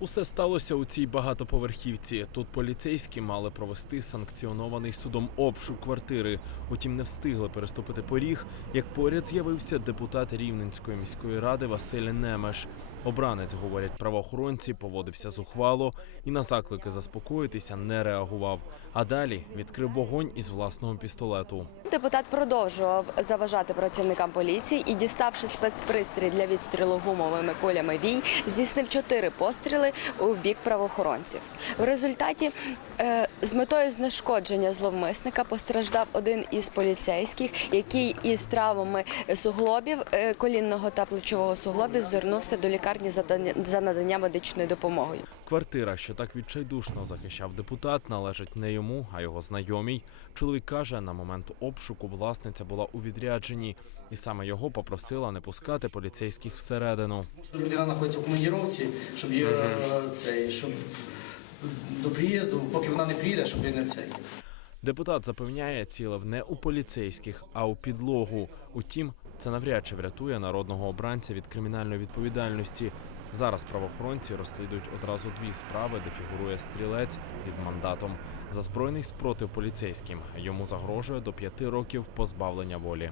Усе сталося у цій багатоповерхівці. Тут поліцейські мали провести санкціонований судом обшук квартири. Утім, не встигли переступити поріг, як поряд з'явився депутат Рівненської міської ради Василь Немеш. Обранець, говорять правоохоронці, поводився зухвало і на заклики заспокоїтися не реагував. А далі відкрив вогонь із власного пістолету. Депутат продовжував заважати працівникам поліції і, діставши спецпристрій для відстрілу гумовими кулями вій, здійснив чотири постріли у бік правоохоронців. В результаті е, з метою знешкодження зловмисника постраждав один із поліцейських, який із травмами суглобів е, колінного та плечового суглобів звернувся до лікарні за за надання медичної допомоги. Квартира, що так відчайдушно захищав депутат, належить не йому, а його знайомій. Чоловік каже, на момент обшуку власниця була у відрядженні, і саме його попросила не пускати поліцейських всередину. Людина знаходиться в командіровці, щоб є е, цей, щоб до приїзду, поки вона не приїде, щоб він не цей. Депутат запевняє, цілив не у поліцейських, а у підлогу. Утім, це навряд чи врятує народного обранця від кримінальної відповідальності. Зараз правоохоронці розслідують одразу дві справи, де фігурує стрілець із мандатом за збройний спротив поліцейським. Йому загрожує до п'яти років позбавлення волі.